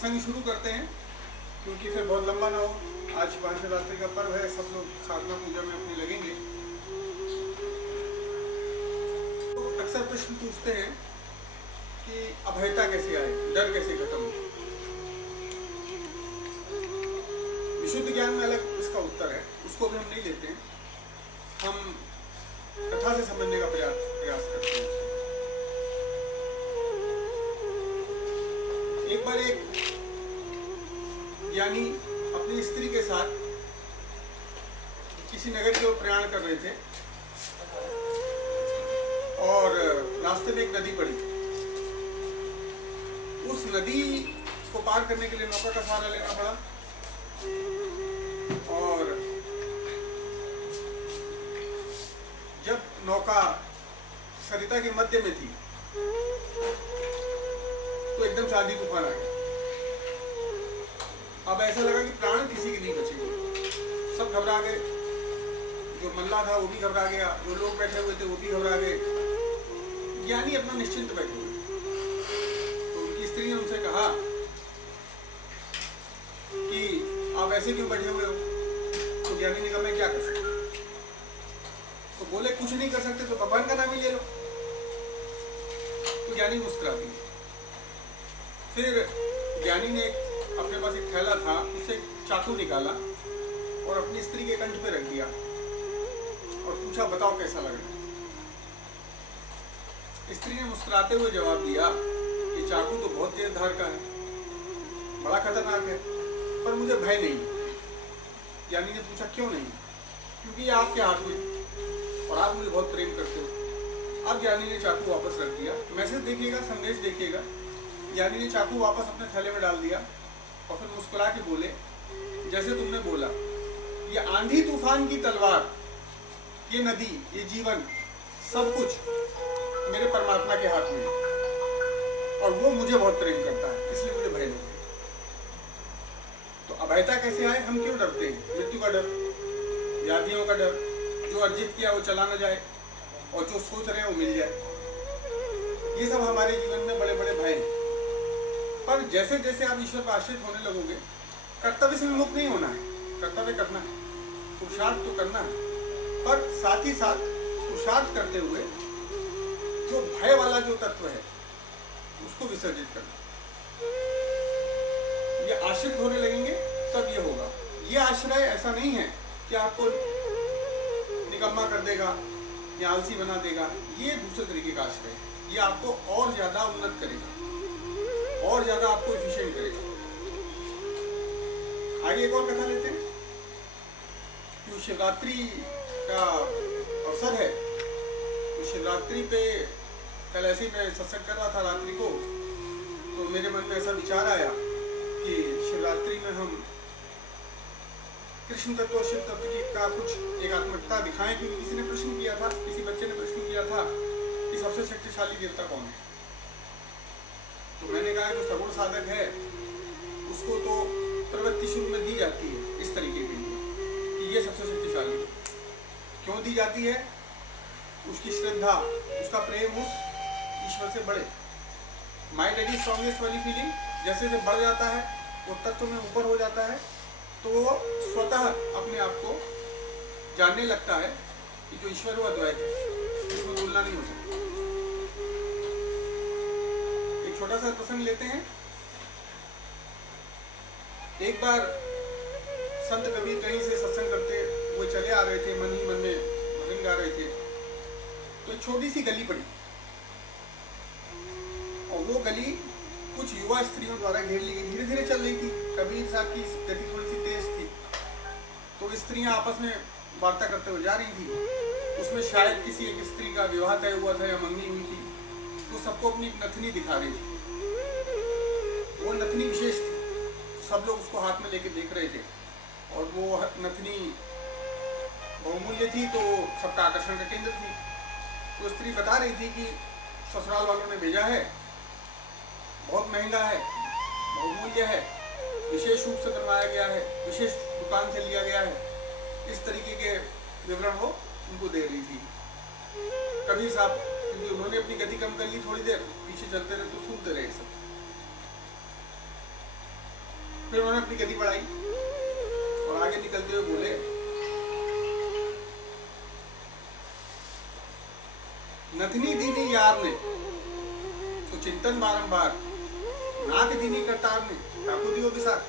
सत्संग शुरू करते हैं, क्योंकि फिर बहुत लंबा ना हो। आज महाशिवरात्रि का पर्व है, सब लोग साधना पूजा में अपने लगेंगे। तो अक्सर प्रश्न पूछते हैं कि अभयता कैसे आए, डर कैसे खत्म हो। विशुद्ध ज्ञान में अलग इसका उत्तर है, उसको भी हम नहीं लेते हैं। हम कथा से समझने का प्रयास करते हैं। एक बार एक ज्ञानी अपनी स्त्री के साथ किसी नगर की ओर प्रयाण कर रहे थे और रास्ते में एक नदी पड़ी। उस नदी को पार करने के लिए नौका का सहारा लेना पड़ा और जब नौका सरिता के मध्य में थी तो एकदम से आंधी तूफान आ गया। अब ऐसा लगा कि प्राण किसी के नहीं बचेंगे। सब घबरा गए, जो मल्ला था वो भी घबरा गया, जो लोग बैठे हुए थे वो भी घबरा गए। ज्ञानी अपना निश्चिंत बैठे हुए। तो उनकी स्त्री ने उनसे कहा कि आप ऐसे क्यों बैठे हुए हो। तो ज्ञानी ने कहा मैं क्या कर सकता हूं। तो बोले कुछ नहीं कर सकते तो भगवान का नाम ही ले लो। तो ज्ञानी मुस्कुरा दिए। फिर ज्ञानी ने अपने पास एक थैला था, उससे चाकू निकाला और अपनी स्त्री के कंठ पे रख दिया और पूछा बताओ कैसा लग रहा है। स्त्री ने मुस्कुराते हुए जवाब दिया कि चाकू तो बहुत तेज धार का है, बड़ा खतरनाक है, पर मुझे भय नहीं। ज्ञानी ने पूछा क्यों नहीं। क्योंकि ये आपके हाथ में और आप मुझे बहुत प्रेम करते हो। अब ज्ञानी ने चाकू वापस रख दिया। मैसेज देखिएगा, संदेश देखिएगा। ज्ञानी ने चाकू वापस अपने थैले में डाल दिया और फिर मुस्कुरा के बोले जैसे तुमने बोला, ये आंधी तूफान की तलवार, ये नदी, ये जीवन, सब कुछ मेरे परमात्मा के हाथ में है और वो मुझे बहुत प्रेम करता है, इसलिए मुझे भय नहीं। तो अभयता कैसे आए, हम क्यों डरते हैं। मृत्यु का डर, व्याधियों का डर, जो अर्जित किया वो चला न जाए और जो सोच रहे हैं वो मिल जाए। ये सब हमारे जीवन में बड़े बड़े भय हैं। पर जैसे जैसे आप ईश्वर पर आश्रित होने लगोगे, कर्तव्य से विमुख नहीं होना है। कर्तव्य करना है, पुरुषार्थ तो करना है, पर साथ ही साथ पुरुषार्थ करते हुए जो भय वाला जो तत्व है उसको विसर्जित करना। ये आश्रित होने लगेंगे तब ये होगा। ये आश्रय ऐसा नहीं है कि आपको निकम्मा कर देगा या आलसी बना देगा। ये दूसरे तरीके का आश्रय है। ये आपको और ज्यादा उन्नत करेगा और ज्यादा आपको एफिशिएंट करेगा। आगे एक और कथा लेते हैं। जो शिवरात्रि का अवसर है, तो शिवरात्रि पे कल ऐसे ही मैं सत्संग कर रहा था रात्रि को, तो मेरे मन में ऐसा विचार आया कि शिवरात्रि में हम कृष्ण तत्व और शिव तत्व की का कुछ एकात्मकता दिखाएं। क्योंकि किसी ने प्रश्न किया था, किसी बच्चे ने प्रश्न किया था कि सबसे शक्तिशाली देवता कौन है। तो मैंने कहा जो सगुण साधक है उसको तो प्रवृत्ति शुरू में दी जाती है इस तरीके के लिए कि ये सबसे शक्तिशाली है। क्यों दी जाती है। उसकी श्रद्धा, उसका प्रेम उस ईश्वर से बढ़े। माई डैडी स्ट्रॉन्गेस्ट वाली फीलिंग जैसे जैसे बढ़ जाता है, वो तत्व में ऊपर हो जाता है, तो वो स्वतः अपने आप को जानने लगता है कि जो ईश्वर वो अद्वैत है, उसमें तुलना नहीं हो सकती। एक छोटा सा प्रसंग लेते हैं। एक बार संत कबीर कहीं से सत्संग करते हुए चले आ रहे थे, मन ही मन में भजन गा रहे थे, तो एक छोटी सी गली पड़ी और वो गली कुछ युवा स्त्रियों द्वारा घेर ली गई। धीरे धीरे चल रही थी। कबीर साहब की गति थोड़ी सी तेज थी, तो स्त्रियां आपस में वार्ता करते हुए जा रही थी। उसमें शायद किसी एक स्त्री का विवाह तय हुआ था या मंगनी हुई थी। वो सबको अपनी नथनी दिखा रही थी। वो नथनी विशेष थी, सब लोग उसको हाथ में लेके देख रहे थे और वो नथनी बहुमूल्य थी, तो सबका आकर्षण का केंद्र थी। तो स्त्री बता रही थी कि ससुराल वालों ने भेजा है, बहुत महंगा है, बहुमूल्य है, विशेष रूप से बनवाया गया है, विशेष दुकान से लिया गया है। इस तरीके के विवरण वो उनको दे रही थी। कबीर साहब क्योंकि उन्होंने अपनी गति कम कर ली, थोड़ी देर पीछे चलते रहे तो सुनते रहे सब। फिर उन्होंने अपनी गति बढ़ाई और आगे निकलते हुए बोले, नथनी दीनी यार ने तो चिंतन बारंबार, नाक दीनी करतार ने ठाकुर दियो विसार।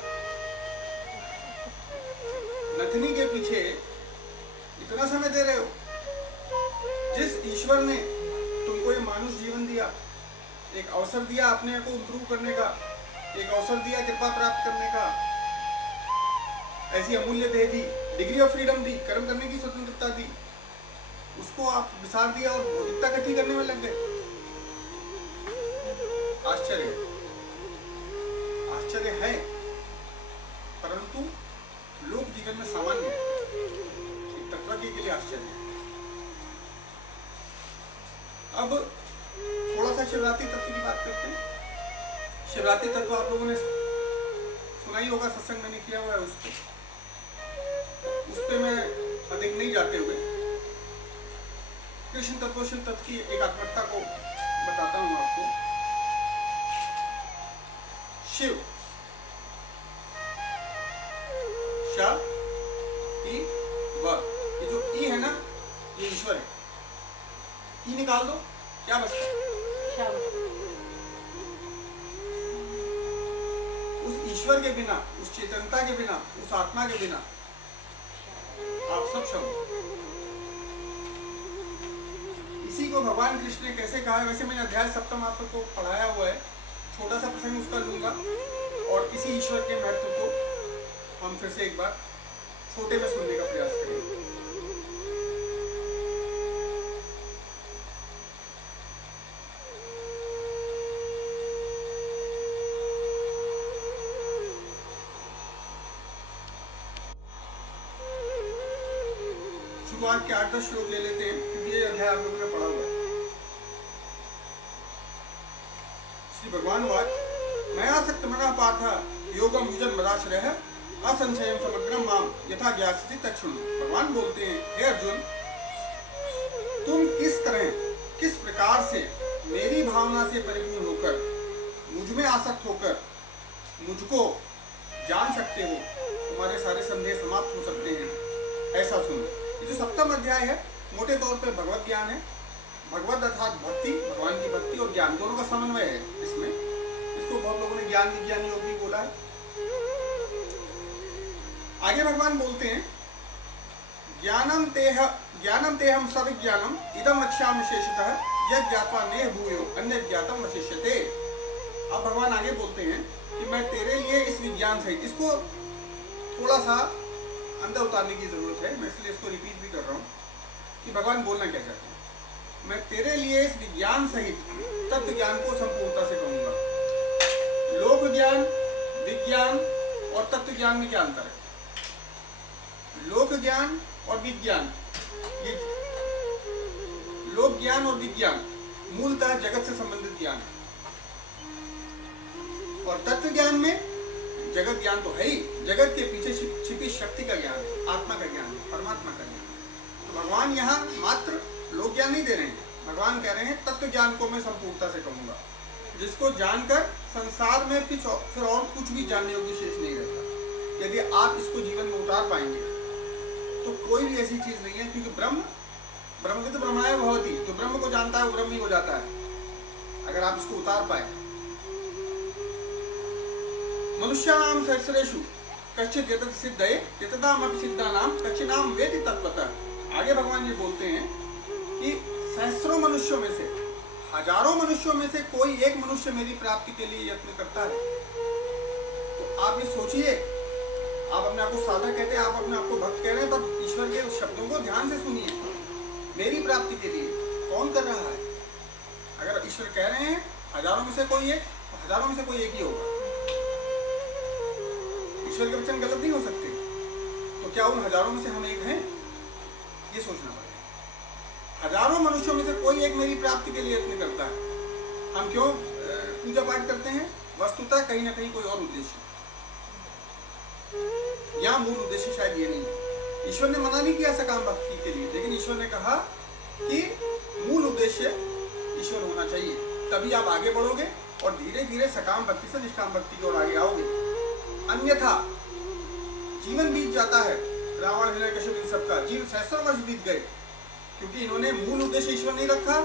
नथनी के पीछे इतना समय दे रहे हो, जिस ईश्वर ने तुमको ये मानुष जीवन दिया, एक अवसर दिया अपने को इम्प्रूव करने का, एक अवसर दिया कृपा प्राप्त करने का, ऐसी अमूल्य देह दी, डिग्री ऑफ फ्रीडम दी, कर्म करने की स्वतंत्रता दी, उसको आप विसार दिया और भौतिकता इकट्ठी करने में लग गए। आश्चर्य, आश्चर्य है, परंतु लोक जीवन में सामान्य है, एक तत्वज्ञ के लिए आश्चर्य है। अब थोड़ा सा शिवरात्रि तत्व की बात करते हैं। शिवरात्रि तत्व आप लोगों ने सुना ही होगा, सत्संग मैंने किया हुआ है उसको, उस पर मैं अधिक नहीं जाते हुए कृष्ण तत्व शिव तत्व की एकात्मकता को बताता हूं आपको। शिव शा ई व, ये जो ई है ना, ये ईश्वर है। ई निकाल दो, क्या बचता है? उस ईश्वर के बिना, उस चेतनता के बिना, उस आत्मा के बिना आप सब शव। इसी को भगवान कृष्ण ने कैसे कहा है, वैसे मैंने अध्याय सप्तम आप सबको पढ़ाया हुआ है, छोटा सा प्रसंग उसका लूंगा और इसी ईश्वर के महत्व को हम फिर से एक बार छोटे में सुनने का प्रयास करेंगे। शुरुआत के 8-10 श्लोक ले लेते हैं, क्योंकि ये अध्याय आप लोगों ने पढ़ा हुआ है। श्री भगवान वाच, मया सक्त मना पार्थ योगम युजन मदाश्रयः असंशयम समग्रम माम यथा ज्ञास्यसि तच्छृणु। भगवान बोलते हैं, हे अर्जुन, तुम किस तरह, किस प्रकार से मेरी भावना से परिपूर्ण होकर, मुझ में आसक्त होकर मुझको जान सकते हो, तुम्हारे सारे संदेह समाप्त हो सकते हैं, ऐसा सुनो। ये जो सप्तम अध्याय है, मोटे तौर पर भगवत ज्ञान है। भगवत अर्थात भक्ति, भगवान की भक्ति और ज्ञान दोनों का समन्वय है इसमें। इसको बहुत लोगों ने ज्ञान विज्ञान योग भी बोला है। आगे भगवान बोलते हैं, ज्ञानम तेहम सविज्ञानम इदम वक्ष्यामि शेषतः यद् ज्ञात्वा नेह भूयो अन्य ज्ञातम वशिष्यते। अब भगवान आगे बोलते हैं कि मैं तेरे लिए इस विज्ञान सहित, इसको थोड़ा सा अंदर उतारने की जरूरत है, मैं इसलिए इसको रिपीट भी कर रहा हूँ कि भगवान बोलना क्या चाहते हैं। मैं तेरे लिए इस विज्ञान सहित तत्व ज्ञान को संपूर्णता से कहूंगा। लोक ज्ञान, विज्ञान और तत्व ज्ञान में क्या अंतर है? लोक ज्ञान और विज्ञान, ये लोक ज्ञान और विज्ञान मूलतः जगत से संबंधित ज्ञान है, और तत्व ज्ञान में जगत ज्ञान तो है ही, जगत के पीछे छिपी शक्ति का ज्ञान है, आत्मा का ज्ञान है, परमात्मा का ज्ञान है। तो भगवान यहाँ मात्र लोक ज्ञान नहीं दे रहे हैं, भगवान कह रहे हैं तत्व ज्ञान को मैं संपूर्णता से कहूंगा, जिसको जानकर संसार में फिर और कुछ भी जानने योग्य शेष नहीं रहता। यदि आप इसको जीवन में उतार पाएंगे तो कोई भी ऐसी चीज नहीं है, क्योंकि ब्रह्म के तो ब्रह्माय भवति, तो ब्रह्म को जानता है वो ब्रह्म ही हो जाता है, अगर आप इसको उतार पाए। मनुष्याणाम सहस्रेषु कश्चित् यतत सिद्धये यततामपि सिद्धानाम कश्चिनाम वेति तत्वतः। आगे भगवान ये बोलते हैं कि सहस्रों मनुष्यों में से, हजारों मनुष्यों में से कोई एक मनुष्य मेरी प्राप्ति के लिए यत्न करता है। तो आप ये सोचिए, आप अपने आप को साधक कहते हैं, आप अपने आप को भक्त कह रहे हैं, पर ईश्वर के उस शब्दों को ध्यान से सुनिए। मेरी प्राप्ति के लिए कौन कर रहा है? अगर ईश्वर कह रहे हैं हजारों में से कोई एक, हजारों में से कोई एक ही होगा। ईश्वर के वचन गलत नहीं हो सकते, तो क्या उन हजारों में से हम एक हैं? ये सोचना पड़ेगा। हजारों मनुष्यों में से कोई एक मेरी प्राप्ति के लिए यत्न करता है। हम क्यों पूजा पाठ करते हैं? वस्तुतः कहीं ना कहीं कोई और उद्देश्य, यहाँ मूल उद्देश्य शायद ये नहीं है। ईश्वर ने मना नहीं किया सकाम भक्ति के लिए, लेकिन ईश्वर ने कहा कि मूल उद्देश्य ईश्वर होना चाहिए, तभी आप आगे बढ़ोगे और धीरे धीरे सकाम भक्ति से निष्काम भक्ति की ओर आगे आओगे। अन्यथा जीवन बीत जाता है। रावण, हिरण्यकश्यप, इन सबका जीवन सहस्रों वर्ष बीत गए, क्योंकि इन्होंने मूल उद्देश्य ईश्वर नहीं रखा,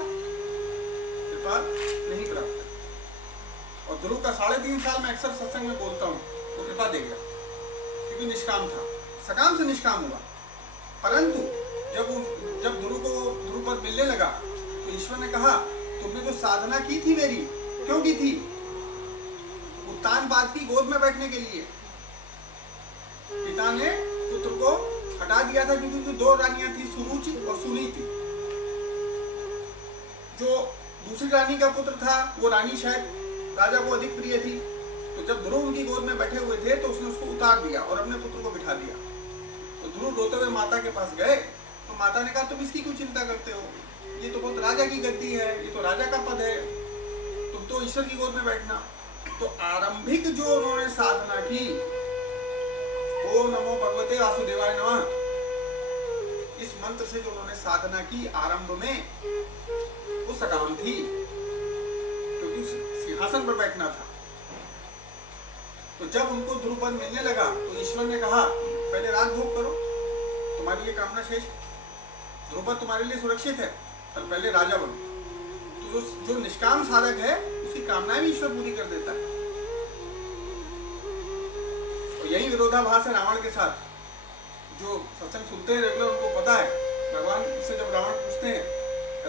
कृपा नहीं प्राप्त। और ध्रुव का 3.5 साल मैं अक्सर सत्संग में बोलता हूँ, वो कृपा दे गया, क्योंकि निष्काम था, सकाम से निष्काम हुआ। परंतु जब ध्रुव को ध्रुव पद मिलने लगा तो ईश्वर ने कहा, तुमने जो साधना की थी मेरी, क्यों की थी? उत्तान बात की गोद में बैठने के लिए। पिता ने पुत्र को हटा दिया था, क्योंकि 2 रानियां थी, सुरुचि और सुनीति। जो दूसरी रानी का पुत्र था, वो रानी शायद राजा को अधिक प्रिय थी। तो जब ध्रुव उनकी गोद में बैठे हुए थे तो उसने उसको उतार दिया और अपने पुत्र को बिठा दिया। तो ध्रुव रोते हुए माता के पास गए, तो माता ने कहा, तुम इसकी क्यों चिंता करते हो? ये तो बहुत राजा की गद्दी है, ये तो राजा का पद है, तुम तो ईश्वर की गोद में बैठना। तो आरंभिक जो उन्होंने साधना की, ओम नमो भगवते वासुदेवाय नमः, इस मंत्र से जो उन्होंने साधना की आरंभ में, वो सकाम थी, क्योंकि सिंहासन पर बैठना था। तो जब उनको ध्रुव पद मिलने लगा तो ईश्वर ने कहा, पहले राजभोग करो, तुम्हारी ये कामना शेष, ध्रुव पद तुम्हारे लिए सुरक्षित है, पर पहले राजा बनो। तो जो निष्काम साधक है, उसकी कामनाएं भी ईश्वर पूरी कर देता है। और यही विरोधाभास है रावण के साथ। जो सत्संग सुनते हैं रेगुलर, उनको पता है, भगवान से जब रावण पूछते हैं,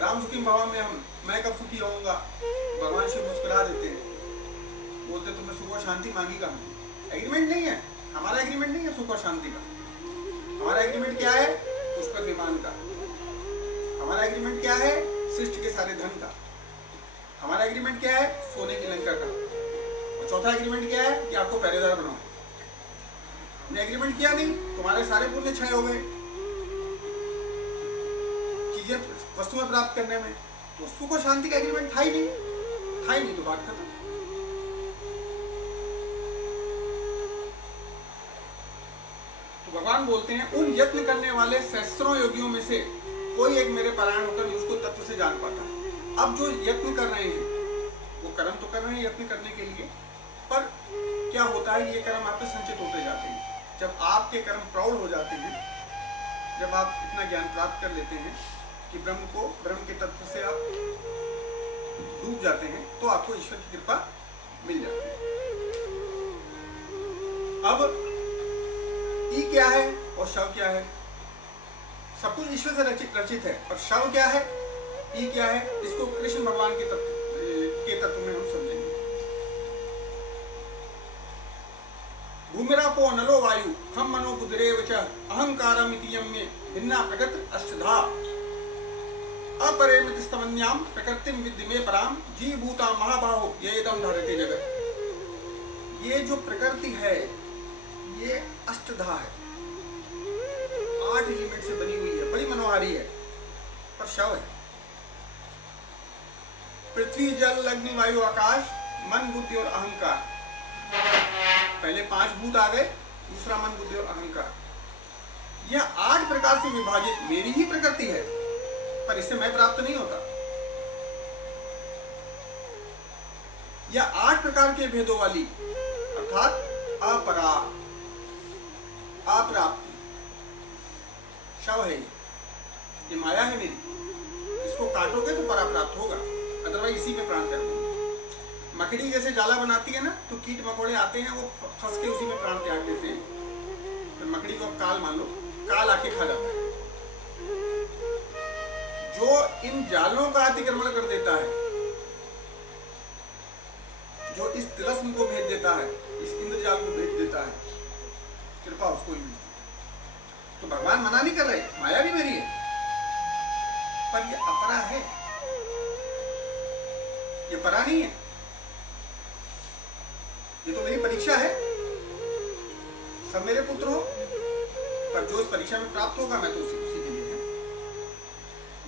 राम सुखी भव में हम, मैं कब सुखी रहूंगा, भगवान से मुस्कुरा देते हैं, बोलते तुमने सुख और शांति मांगी कहाँ? एग्रीमेंट नहीं है, हमारा एग्रीमेंट नहीं है सुख और शांति का। हमारा एग्रीमेंट क्या है? पुष्पक विमान का। हमारा एग्रीमेंट क्या है? सृष्टि के सारे धन का। हमारा एग्रीमेंट क्या है? सोने की लंका का। और चौथा एग्रीमेंट क्या है? कि आपको पहरेदार बनाओ। हमने एग्रीमेंट किया नहीं, तुम्हारे सारे पुण्य क्षय हो गए चीजें वस्तुएं प्राप्त करने में। तो सुख और शांति का एग्रीमेंट था ही नहीं, तो बात खत्म। तो भगवान बोलते हैं, उन यत्न करने वाले सहस्त्रों योगियों में से कोई एक मेरे पारायण होकर मुझको तत्व से जान पाता है। अब जो यत्न कर रहे हैं, वो कर्म तो कर रहे हैं यत्न करने के लिए, पर क्या होता है, ये कर्म आपके संचित होते जाते हैं। जब आपके कर्म प्रौढ़ हो जाते हैं, जब आप इतना ज्ञान प्राप्त कर लेते हैं कि ब्रह्म के तत्व से आप डूब जाते हैं, तो आपको ईश्वर की कृपा मिल जाती है। अब ई क्या है और शव क्या है? सब कुछ ईश्वर से रचित है, और शव क्या है, ई क्या है, इसको कृष्ण भगवान के तत्व में हम समझेंगे। भूमिरापो नलो वायु हम मनो बुद्धिरेव च अहंकारम इति यम्ये भिन्ना प्रकृति अष्टधा अपरिमित स्तमन्याम प्रकृतिम विद्धि में पराम जीभूता महाबाहो ये इदं धारते जगत। ये जो प्रकृति है, ये अष्टधा है, 8 एलिमेंट से बनी हुई है, बड़ी मनोहारी है, पर शव है। पृथ्वी जल अग्नि वायु आकाश, मन बुद्धि और अहंकार। पहले 5 भूत आ गए, दूसरा मन बुद्धि और अहंकार। यह 8 प्रकार से विभाजित मेरी ही प्रकृति है, पर इससे मैं प्राप्त नहीं होता। यह 8 प्रकार के भेदों वाली, अर्थात अपरा, अप्राप्ति शव है। ये माया है मेरी, इसको काटोगे तो परा प्राप्त होगा, अदरवाइज इसी में प्राण त्याग दूंगा। मकड़ी जैसे जाला बनाती है ना, तो कीट मकोड़े आते हैं, वो फंस के उसी में प्राण त्याग देते हैं। फिर मकड़ी को आप काल मान लो, काल आके खा जाता है। जो इन जालों का अतिक्रमण कर देता है, जो इस तिलस्म को भेज देता है, इस इंद्रजाल को भेज देता है, कृपा उसको ही मिलती है। तो भगवान मना नहीं कर रहे, माया भी मेरी है, पर ये अपरा है, ये परा नहीं है। ये तो मेरी परीक्षा है, सब मेरे पुत्र हो, पर जो इस परीक्षा में प्राप्त होगा मैं तो उसी के लिए है।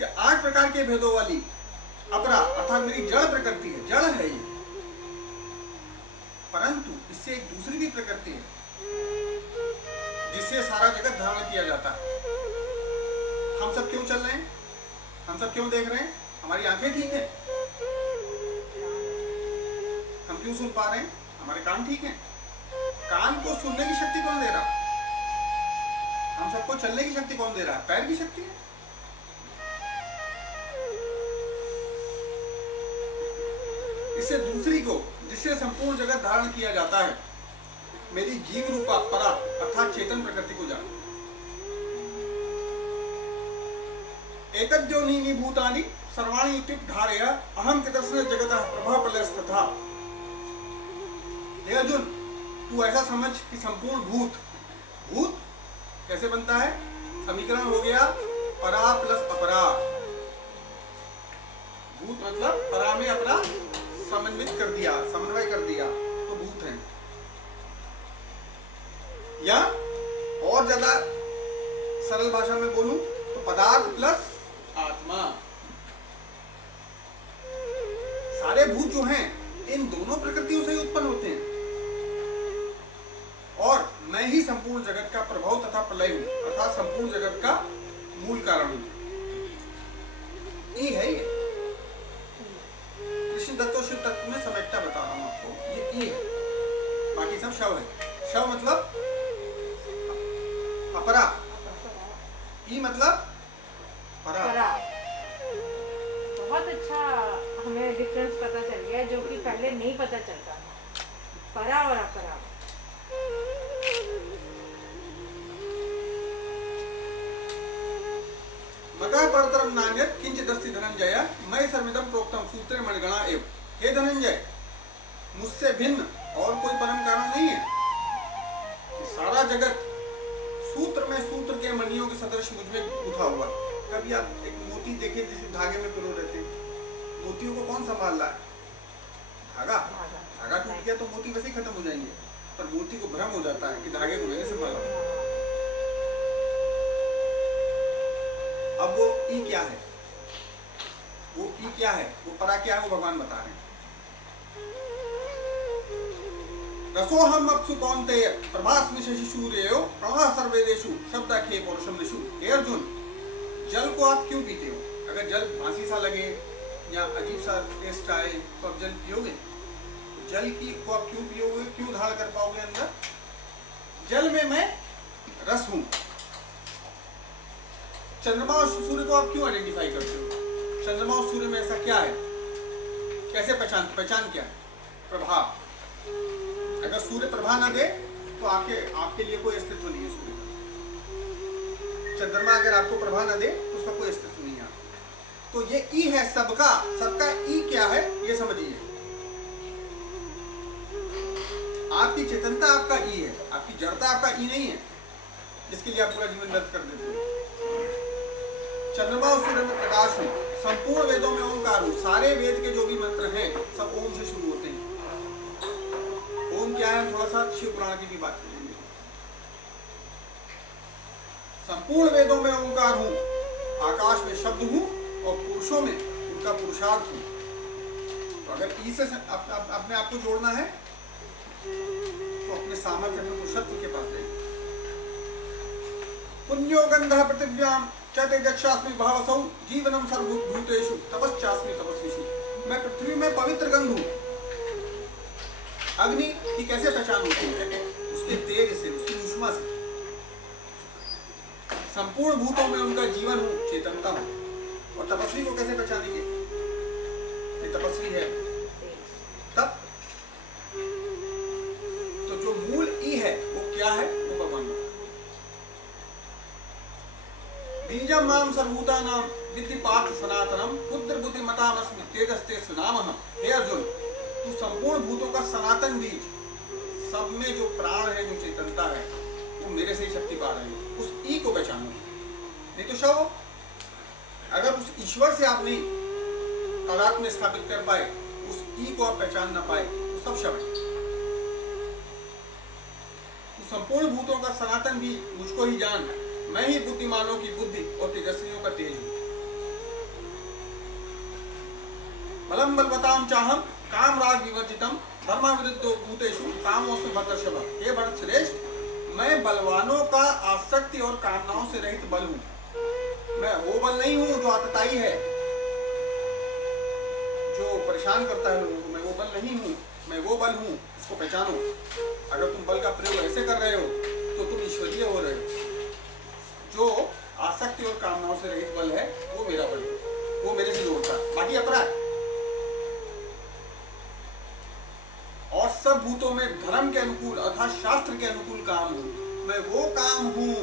ये 8 प्रकार के भेदों वाली अपरा अर्थात मेरी जड़ प्रकृति है, जड़ है ये, परंतु इससे एक दूसरी भी प्रकृति है जिससे सारा जगत धारण किया जाता है। हम सब क्यों चल रहे हैं, हम सब क्यों देख रहे हैं? हमारी आंखें ठीक है। हम क्यों सुन पा रहे हैं? हमारे कान ठीक हैं। कान को सुनने की शक्ति कौन दे रहा? हम सबको चलने की शक्ति कौन दे रहा है? पैर की शक्ति है। इससे दूसरी को, जिससे संपूर्ण जगत धारण किया जाता है, मेरी जीव रूपा परा अर्थात चेतन प्रकृति को जान। एतद्योनीनि भूतानि सर्वाणि इत्युक्ते धारय अहं कृतस्य जगतः प्रभव प्रलयस्तथा। हे अर्जुन, तू ऐसा समझ कि संपूर्ण भूत, भूत कैसे बनता है? समीकरण हो गया परा प्लस अपरा। भूत मतलब परा में अपना समन्वित कर दिया, समन्वय कर दिया, तो भूत है। या और ज्यादा सरल भाषा में बोलूं तो पदार्थ प्लस आत्मा। सारे भूत जो हैं इन दोनों प्रकृतियों से ही उत्पन्न होते हैं और मैं ही संपूर्ण जगत का प्रभाव तथा प्रलय हूं अर्थात संपूर्ण जगत का मूल कारण हूं। ये है ये कृष्ण तत्व शिव तत्व में समेटता बता रहा हूं आपको। ये है, बाकी सब शव है। शव मतलब अपरा, ई मतलब परा। बहुत अच्छा हमें डिफरेंस पता चल गया जो कि पहले नहीं पता चलता था, परा और अपरा। मता परतरम नान्यत् किंचिदस्ति धनंजय मैं सर्वमिदं प्रोक्तम सूत्रे मणिगणा एव। हे धनंजय, मुझसे भिन्न और कोई परम कारण नहीं है कि सारा जगत सूत्र में सूत्र के मणियों के सदृश मुझ में गुथा हुआ। कभी आप एक मोती देखे जिसे धागे में पिरो रहते हैं, मोतियों को कौन संभाल रहा है? धागा। धागा टूट गया तो मोती वैसे ही खत्म हो जाएंगे, पर मोती को भ्रम हो जाता है कि धागे को मैंने संभाला। अब वो ई क्या है? वो ई क्या है? वो परा क्या है? वो भगवान बता रहे हैं। रसोहम अप्सु कौन्तेय प्रभास्मि शशि सूर्यो प्रवाह सर्वेदेषु शब्दाख्ये पौरुषम निषु। हे अर्जुन, जल को आप क्यों पीते हो? अगर जल फांसी सा लगे या अजीब सा टेस्ट आए तो आप जल पियोगे? जल की को आप क्यों पियोगे? क्यों धारण कर पाओगे अंदर? जल में मैं रस हूं। चंद्रमा और सूर्य को आप क्यों आइडेंटिफाई करते हो? चंद्रमा और सूर्य में ऐसा क्या है? कैसे पहचान क्या है? प्रभा। अगर सूर्य प्रभा ना दे तो आपके लिए कोई अस्तित्व नहीं है सूर्य का। चंद्रमा अगर आपको प्रभा ना दे तो उसका कोई अस्तित्व नहीं है। तो ये ई है सबका ई क्या है ये समझिए। आपकी चेतनता आपका ई है, आपकी जड़ता आपका ई नहीं है जिसके लिए आप पूरा जीवन व्यर्थ कर देते हो। चंद्रमा और सूर्य में प्रकाश हूं, संपूर्ण वेदों में ओंकार हूं। सारे वेद के जो भी मंत्र हैं सब ओम से शुरू होते हैं। ओम क्या है? थोड़ा सा शिव पुराण की भी बात करेंगे। संपूर्ण वेदों में ओंकार हूं, आकाश में शब्द हूं और पुरुषों में उनका पुरुषार्थ हूं। तो अगर ई से अपने आप को जोड़ना है तो अपने सामर्थ्य में पुरुषत्व के पास जाइए। पुण्यो गंधः पृथिव्याम चते दक्षास्मि भावसौ जीवनम सर्वभूतेषु तपश्चास्मि तपस्विषु। मैं पृथ्वी में पवित्र गंध हूं। अग्नि की कैसे पहचान होती है? उसके तेज से, उसकी ऊष्मा से। संपूर्ण भूतों में उनका जीवन हूं, चेतनता हूं। और तपस्वी को कैसे पहचानेंगे? ये तपस्वी है तब। तो जो मूल ई है वो क्या है? वो भगवान है। बीजम माम सर्वभूतानां विद्धि पार्थ सनातनम पुत्र बुद्धि मतामस्मि तेजस्ते सुनामहम्। हे अर्जुन, तू संपूर्ण भूतों का सनातन बीज, सब में जो प्राण है, जो चेतनता है, वो मेरे से ही शक्ति पा रहे हैं। उस ई को पहचानो, नहीं तो शव। अगर उस ईश्वर से आप नहीं तादात्म्य में स्थापित कर पाए, उस ई को आप पहचान ना पाए, तो सब शव है। तो संपूर्ण भूतों का सनातन बीज मुझको ही जान। मैं ही बुद्धिमानों की बुद्धि और तेजस्वियों का तेज हूं। बलम बलवताम चाहम काम राग विवर्जितम धर्मा विरुद्धो भूतेषु कामोऽस्मि भरतर्षभ। हे भरत श्रेष्ठ, मैं बलवानों का आसक्ति और कामनाओं से रहित बल हूं। मैं वो बल नहीं हूं जो आतताई है, जो परेशान करता है लोगों को। मैं वो बल नहीं हूं। मैं वो बल हूँ, इसको पहचानो। अगर तुम बल का प्रयोग ऐसे कर रहे हो तो तुम ईश्वरीय हो रहे हो। जो आसक्ति और कामनाओं से रहित बल है वो मेरा बल है, वो मेरे से जोड़ता है, बाकी अपराध। और सब भूतों में धर्म के अनुकूल अर्थात शास्त्र के अनुकूल काम हूँ। मैं वो काम हूँ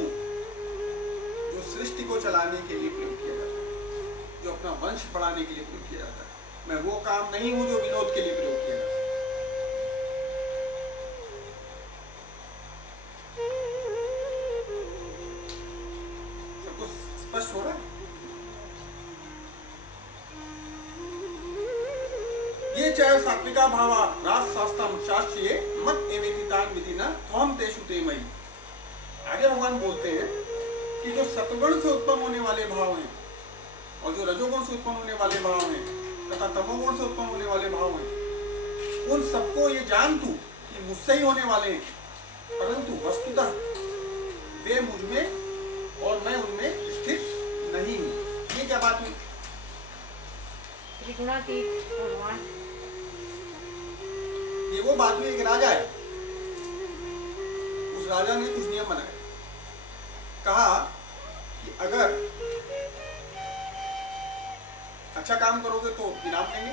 जो सृष्टि को चलाने के लिए प्रयोग किया जाता है, जो अपना वंश बढ़ाने के लिए प्रयोग किया जाता है। मैं वो काम नहीं हूँ जो विनोद के लिए प्रयोग किया जाता है। सबको स्पष्ट हो रहा है? ये चाहे सात्विका भावा रास शास्त्रम शास्त्रीय मत एवेति तान विधि न त्वम तेषु ते मयि। आगे भगवान बोलते हैं कि जो सत्वगुण से उत्पन्न होने वाले भाव हैं और जो रजोगुण से उत्पन्न होने वाले भाव हैं तथा तमोगुण से उत्पन्न होने वाले भाव हैं, उन सबको ये जान तू कि मुझसे ही होने वाले हैं, परंतु वस्तुतः वे मुझ में और मैं उनमें स्थित नहीं हूँ। ये क्या बात हुई? त्रिगुणातीत भगवान, ये वो बात हुई। एक राजा है, उस राजा ने कुछ नियम बनाए। कहा कि अगर अच्छा काम करोगे तो इनाम देंगे,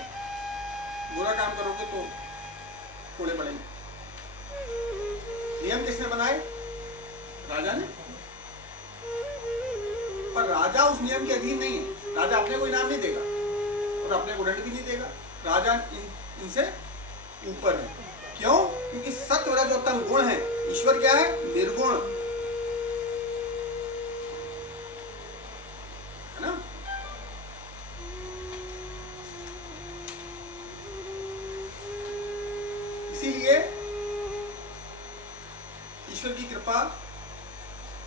बुरा काम करोगे तो थोड़े पड़ेंगे। नियम किसने बनाए? राजा ने। पर राजा उस नियम के अधीन नहीं है। राजा अपने को इनाम नहीं देगा और अपने को दंड भी नहीं देगा। राजा इनसे ऊपर है। क्यों? क्योंकि सत्व रज और तम गुण है। ईश्वर क्या है? निर्गुण है ना। इसीलिए ईश्वर की कृपा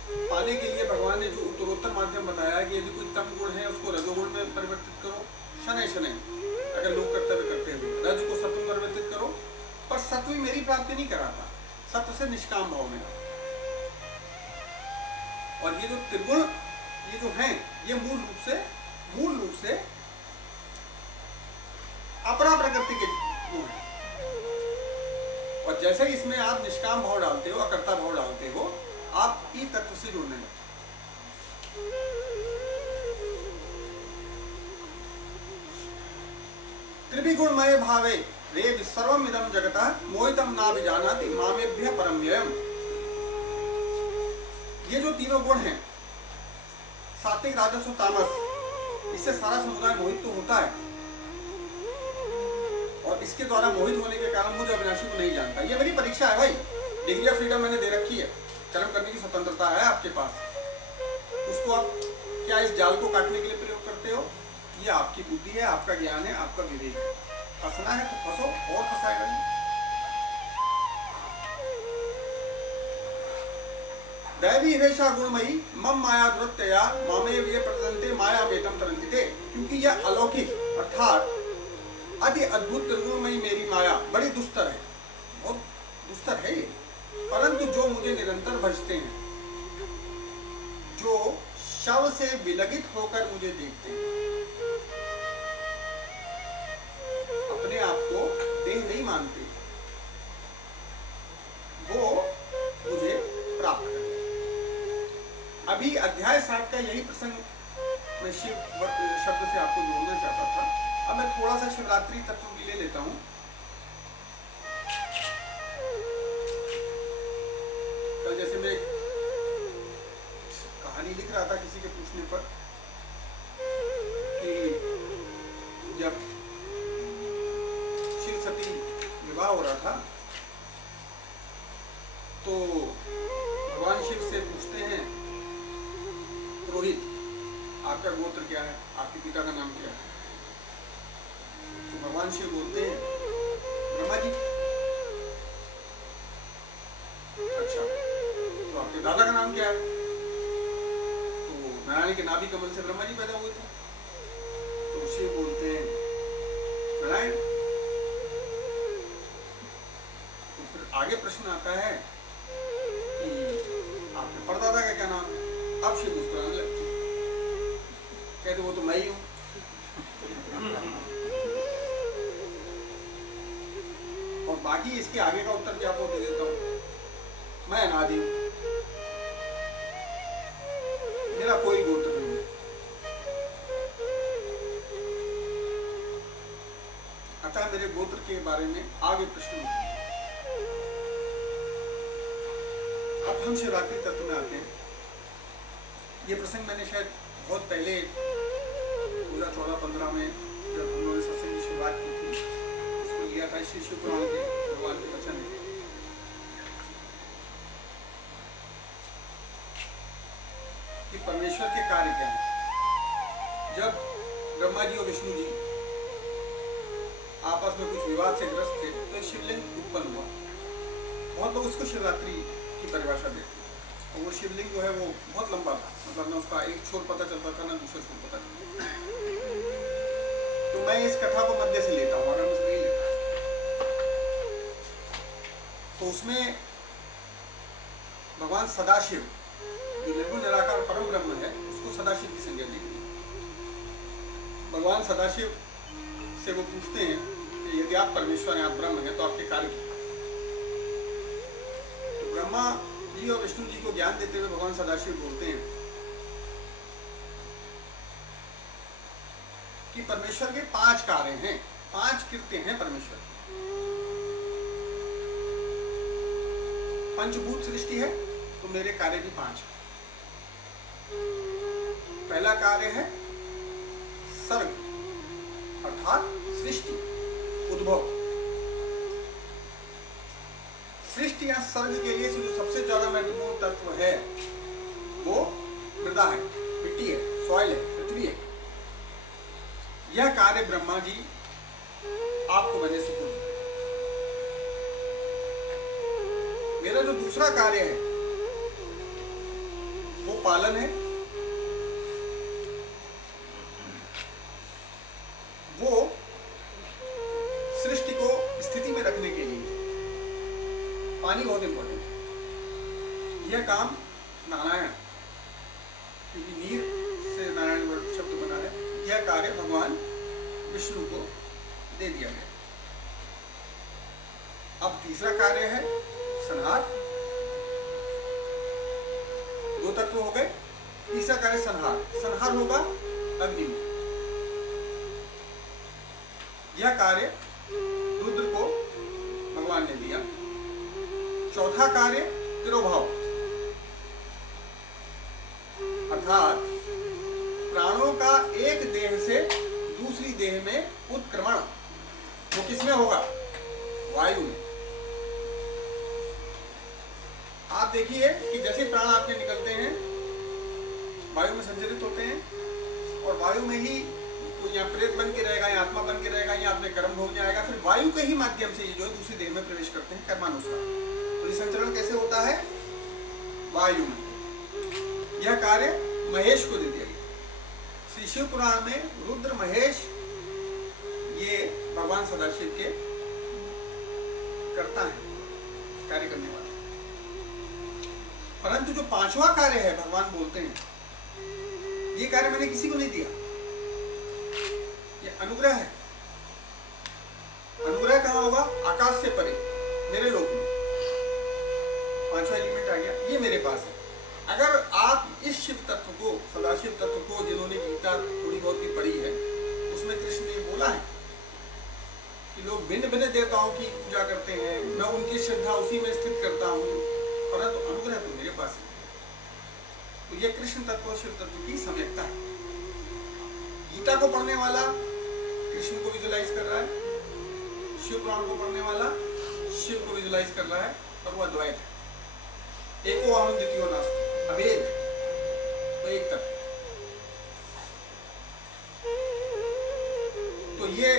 पाने के लिए भगवान ने जो उत्तरोत्तर माध्यम बताया कि यदि कोई तम गुण है उसको रजोगुण में परिवर्तित करो, शनै शनै अगर लोग कर्तव्य करते हुए रज को सत्व में परिवर्तित करो। पर सत्व ही मेरी प्राप्ति नहीं कराता, सत्व से निष्काम भाव में। और ये जो त्रिगुण ये जो हैं ये मूल रूप से अपरा प्रकृति के गुण हैं। और जैसे ही इसमें आप निष्काम भाव डालते हो, अकर्ता भाव डालते हो, आप ई तत्व से जुड़ने लगते। त्रिविगुणमय भावे रे सर्वम इदं जगतः मोहितम ना विजानाति मामेभ्यः परम व्ययम्। ये जो तीनों गुण हैं, सात्विक, राजस और तामस, इससे सारा समुदाय मोहित तो होता है और इसके द्वारा मोहित होने के कारण मुझे अविनाशी को नहीं जानता। ये मेरी परीक्षा है भाई। डिग्री ऑफ फ्रीडम मैंने दे रखी है, कर्म करने की स्वतंत्रता है आपके पास। उसको आप क्या इस जाल को काटने के लिए प्रयोग करते हो? ये आपकी बुद्धि है, आपका ज्ञान है, आपका विवेक है। फंसना है तो फंसो और फंसाएगा नहीं। दैवी हमेशा गुणमयी मम माया दुरत्यया मामे वे प्रतंते माया वेतम तरंतिते। क्योंकि यह अलौकिक अर्थात अति अद्भुत त्रिगुणमयी मेरी माया बड़ी दुस्तर है, बहुत दुस्तर है ये। परंतु जो मुझे निरंतर भजते हैं, जो शव से विलगित होकर मुझे देखते हैं, अपने आप को देह नहीं मानते, वो मुझे प्राप्त करते। अभी अध्याय 7 का यही प्रसंग मैं शिव शब्द से आपको जोड़ना चाहता था। अब मैं थोड़ा सा शिवरात्रि तत्व भी ले लेता हूं। कल जैसे मैं कहानी लिख रहा था किसी के पूछने पर कि जब शिव सती विवाह हो रहा था तो भगवान शिव से पूछते हैं, पुरोहित आपका गोत्र क्या है, आपके पिता का नाम क्या है? तो भगवान शिव बोलते हैं ब्रह्मा जी। अच्छा, तो आपके दादा का नाम क्या है? तो नारायण के नाभि कमल से ब्रह्मा जी पैदा हुए थे। तो शिव बोलते हैं नारायण। तो फिर आगे प्रश्न आता है कि आपके परदादा का क्या नाम है? अब शिव मुस्कुराने लगते, कहते वो तो मैं ही हूं। और हालांकि इसके आगे का उत्तर भी आपको दे देता हूँ। मैं अनादि हूँ, मेरा कोई गोत्र नहीं है। अतः मेरे गोत्र के बारे में आगे प्रश्न उठते हैं। अब हम शिवरात्रि तत्व में आते हैं। ये प्रसंग मैंने शायद बहुत पहले 2014-15 में जब हम लोगों ने सत्संग की शुरुआत की थी, उसको लिया था श्री शिव पुराण के भगवान के वचन है कि परमेश्वर के कार्य क्या है। जब ब्रह्मा जी और विष्णु जी आपस में कुछ विवाद से ग्रस्त थे तो शिवलिंग उत्पन्न हुआ। बहुत लोग इसको शिवरात्रि की परिभाषा देते हैं। और वो शिवलिंग जो है वो बहुत लंबा था, मतलब ना उसका एक छोर पता चलता था ना दूसरा छोर पता चलता था। तो मैं इस कथा को मध्य से लेता हूँ, आरंभ से नहीं लेता। तो उसमें भगवान सदाशिव जो निर्गुण निराकार परम ब्रह्म है उसको सदाशिव की संज्ञा दी गई। भगवान सदाशिव से वो पूछते हैं कि यदि आप परमेश्वर हैं, आप ब्रह्म हैं, तो आपके कार्य क्या? तो ब्रह्मा जी और विष्णु जी को ज्ञान देते हुए भगवान सदाशिव बोलते हैं कि परमेश्वर के 5 कार्य हैं, 5 कृत्य हैं परमेश्वर के। पंचभूत सृष्टि है तो मेरे कार्य भी 5 हैं। पहला कार्य है सर्ग अर्थात सृष्टि, उद्भव। सृष्टि या सर्ग के लिए जो सबसे ज्यादा महत्वपूर्ण तत्व है वो मृदा है, मिट्टी है, सॉइल है, पृथ्वी है। यह कार्य ब्रह्मा जी आपको मैंने सुपुर्द किया। मेरा जो दूसरा कार्य है वो पालन है। वो सृष्टि को स्थिति में रखने के लिए पानी बहुत इंपॉर्टेंट है। यह काम नारायण, क्योंकि नीर से नारायण वर्ड शब्द बना है, यह कार्य भगवान विष्णु को दे दिया गया। अब तीसरा कार्य है संहार। 2 तत्व हो गए, तीसरा कार्य संहार। संहार होगा अग्नि में। यह कार्य रुद्र को भगवान ने दिया। चौथा कार्य तिरोभाव, अर्थात प्राणों का एक देह से दूसरी देह में उत्क्रमण। वो किसमें होगा? वायु में। आप देखिए कि जैसे प्राण आपके निकलते हैं वायु में संचरित होते हैं, और वायु में ही तो या प्रेत बन के रहेगा या आत्मा बन के रहेगा या अपने कर्म भोग जाएगा, फिर वायु के ही माध्यम से ये जो है दूसरी देह में प्रवेश करते हैं कर्मानुसार। तो ये संचरण कैसे होता है? वायु में। यह कार्य महेश को दे दिया गया। श्री शिव पुराण में रुद्र महेश ये भगवान सदाशिव के करता है, कार्य करने वाला। परंतु जो 5वां कार्य है भगवान बोलते हैं ये कार्य मैंने किसी को नहीं दिया, ये अनुग्रह है। अनुग्रह कहाँ होगा? आकाश से परे, मेरे लोक में। 5वां एलिमेंट आ गया, ये मेरे पास है। अगर आप इस शिव तत्व को, सदाशिव तत्व को, जिन्होंने गीता थोड़ी बहुत भी पढ़ी है, उसमें कृष्ण ने बोला है कि लोग भिन्न भिन्न देवताओं की पूजा करते हैं, मैं उनकी श्रद्धा उसी में स्थित करता हूँ, परंतु अनुग्रह तो मेरे पास है। तो ये कृष्ण तत्व शिव तत्व की सम्यकता है। गीता को पढ़ने वाला कृष्ण को विजुलाइज कर रहा है, शिव पुराण को पढ़ने वाला शिव को विजुलाइज कर रहा है, और वो अद्वैत है। एको अहम द्वितीयो नास्ति, अभेद, तो एक तत्व। तो ये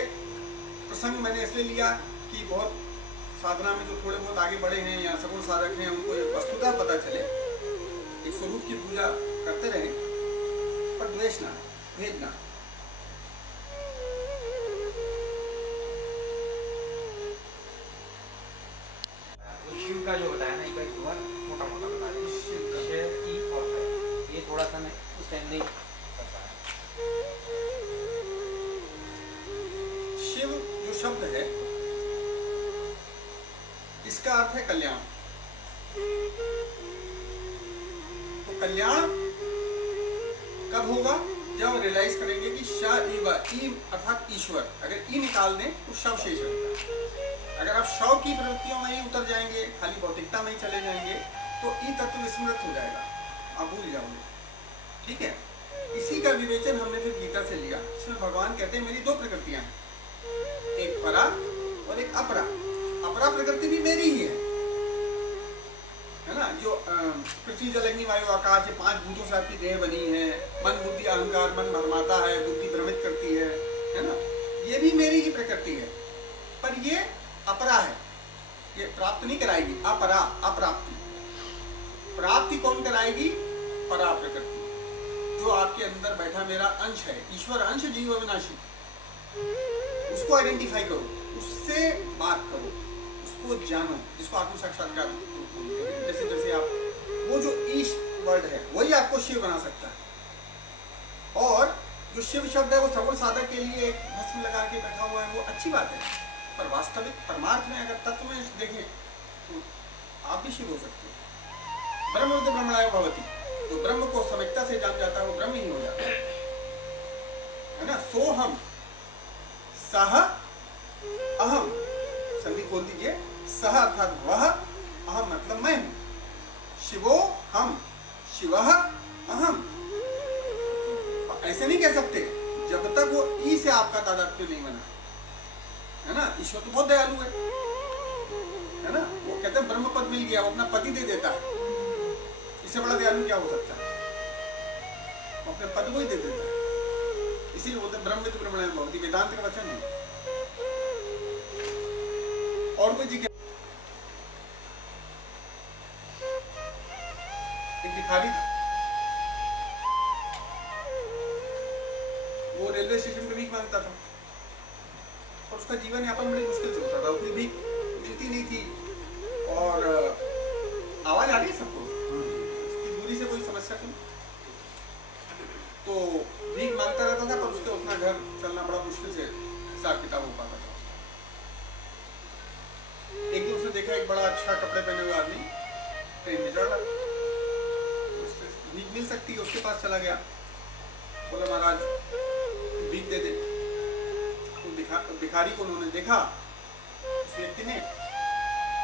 प्रसंग मैंने इसलिए लिया कि बहुत साधना में जो थोड़े बहुत आगे बढ़े हैं या सगुण साधक हैं उनको वस्तुतः पता चले, एक स्वरूप की पूजा करते रहें, पर द्वेष ना, भेद ना। शिव का जो बताया ना, एक बार मोटा मोटा बता दीजिए। शिव की और है, ये थोड़ा सा मैं उस टाइम नहीं कर पाया। शिव जो शब्द है इसका अर्थ है कल्याण। तो कल्याण कब होगा? जब रियलाइज करेंगे कि श ई अर्थात ईश्वर, अगर ई निकाल दें तो शव शेष रहता है। अगर आप शव की प्रवृत्तियों में ही उतर जाएंगे, खाली भौतिकता में ही चले जाएंगे, तो ई तत्व विस्मृत हो जाएगा, आप भूल जाओगे। ठीक है, इसी का विवेचन हमने फिर गीता से लिया। इसमें भगवान कहते हैं मेरी दो प्रकृतियां हैं, एक परा और एक अपरा। अपरा प्रकृति भी मेरी ही है ना, जो पृथ्वी जल अग्नि वायु आकाश, ये 5 भूतों से आपकी देह बनी है। मन बुद्धि अहंकार, मन भरमाता है, बुद्धि भ्रमित करती है ना, ये भी मेरी ही प्रकृति है। पर ये अपरा है, ये प्राप्त नहीं कराएगी, अपरा, अप्राप्ति। प्राप्ति कौन कराएगी? परा प्रकृति, जो आपके अंदर बैठा मेरा अंश है, ईश्वर अंश जीव अविनाशी। उसको आइडेंटिफाई करो, उससे बात करो, उसको जानो, जिसको आत्म साक्षात्कार। जैसे जैसे आप वो जो ईस्ट वर्ड है वही आपको शिव बना सकता है। और जो शिव शब्द है वो सगुण साधक के लिए एक भस्म लगा के बैठा हुआ है, वो अच्छी बात है। पर वास्तविक परमार्थ में अगर तत्व में देखें तो आप भी शिव हो सकते हो। ब्रह्म ब्रह्मणाय भवति, जो ब्रह्म को समिकता से जान जाता है वो ब्रह्म ही हो जाता है ना। सोहम सह अहम, संधि खोल दीजिए। सह अर्थात वह, अहम मतलब मैं हूं। शिवो हम, शिवः अहम। ऐसे नहीं कह सकते जब तक वो ई से आपका तादात्म्य नहीं बना, है ना। ईश्वर तो बहुत दयालु है ना, वो कहते हैं ब्रह्म पद मिल गया, वो अपना पति दे देता है। इससे बड़ा दयालु क्या हो सकता है? वो अपने पद को ही दे देता है। इसीलिए बोलते हैं ब्रह्म तो ब्रह्मणाय भवति, वेदांत का वचन है। और कोई जी, एक भिखारी था, वो रेलवे स्टेशन पे भीख मांगता था और उसका जीवन यापन बड़ी मुश्किल से होता था। उसकी भीख मिलती नहीं थी और आवाज आ रही है सबको, उसकी दूरी से कोई समस्या तो नहीं। तो भीख मांगता रहता था, पर उसके उतना घर चलना बड़ा मुश्किल से हिसाब किताब हो पाता था। एक दिन उसने देखा एक बड़ा अच्छा कपड़े पहने हुए आदमी ट्रेन में चढ़ रहा, भीख मिल सकती है, उसके पास चला गया। बोला महाराज भीख दे दे। तो भिखारी को उन्होंने देखा, उस व्यक्ति ने,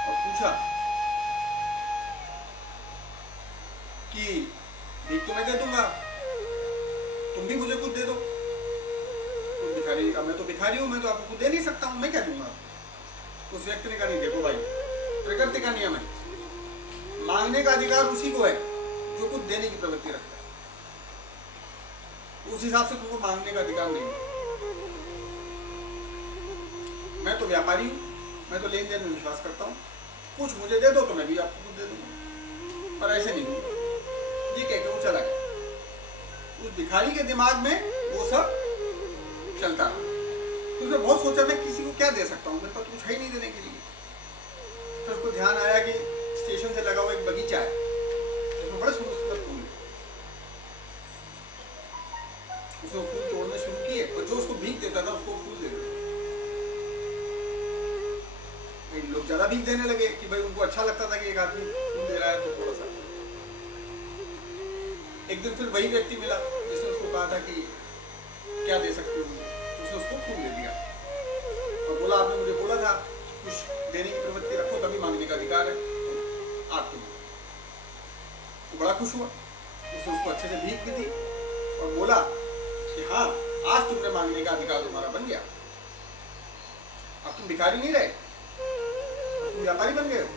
और पूछा कि भीख तो मैं दे दूंगा, तुम भी मुझे कुछ दे दो। तो भिखारी ने कहा मैं तो भिखारी हूं, मैं तो आपको कुछ दे नहीं सकता हूं, मैं क्या दूंगा। उस व्यक्ति ने कहा नहीं देखो भाई, प्रकृति का नियम है, मांगने का अधिकार उसी को है जो कुछ देने की प्रवृत्ति रखता है। उस हिसाब से तुमको मांगने का अधिकार नहीं है। मैं तो व्यापारी हूं, मैं तो लेन देन में विश्वास करता हूं, कुछ मुझे दे दो तो मैं भी आपको कुछ दे दूंगा, पर ऐसे नहीं दूंगा। ये कह के वो चला गया। उस भिखारी के दिमाग में वो सब चलता रहा। तो उसने बहुत सोचा मैं किसी को क्या दे सकता हूँ, मेरे पास कुछ है ही नहीं देने के लिए। फिर उसको ध्यान आया कि स्टेशन से लगा हुआ एक बगीचा है, उसमें बड़े सुंदर सुंदर फूल है। उसने फूल तोड़ने शुरू किए और जो उसको भीख देता था उसको फूल दे दिया। लोग ज्यादा भीख देने लगे कि भाई उनको अच्छा लगता था कि एक आदमी फूल दे रहा है, तो थोड़ा सा। एक दिन फिर वही व्यक्ति मिला जिसने उसको कहा था कि क्या दे सकते हो, उसने उसको फूल दे दिया और बोला आपने मुझे बोला था कुछ देने की प्रवृत्ति रखो, तभी मांगने का अधिकार है, आपको। वो बड़ा खुश हुआ, उसने उसको अच्छे से भीख भी दी और बोला कि हाँ आज तुमने मांगने का अधिकार तुम्हारा बन गया, अब तुम भिखारी नहीं रहे, तुम व्यापारी बन गए हो।